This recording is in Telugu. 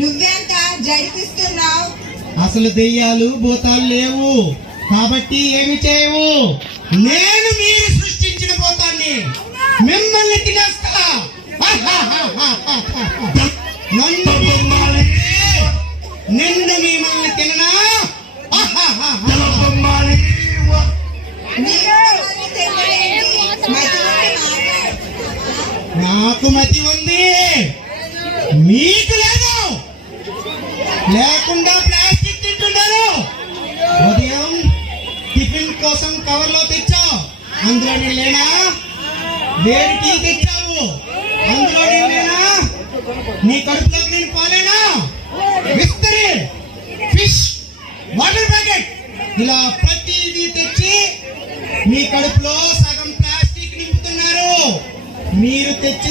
నువ్వెంత జరిపిస్తున్నావు? అసలు దెయ్యాలు భూతాలు లేవు కాబట్టి ఏమి చేయవు. నేను మీరు సృష్టించిన భూతాన్ని మిమ్మల్ని తినేస్తా. నిన్ను మిమ్మల్ని తిననా? నాకు మతి ఉంది, మీకు లేదు. లేకుండా ప్లాస్టిక్ తింటున్నారు. ఉదయం టిఫిన్ కోసం కవర్లో తెచ్చావు, అందులో నీళ్ళేనా? వేడి టీ తెచ్చావు, అందులో నీళ్ళేనా? నీ కడుపులోకి నేను పోలేనా? విస్తరి, ఫిష్, వాటర్ ప్యాకెట్, ఇలా ప్రతిదీ తెచ్చి మీ కడుపులో సగం ప్లాస్టిక్ నింపుతున్నారు. మీరు తెచ్చి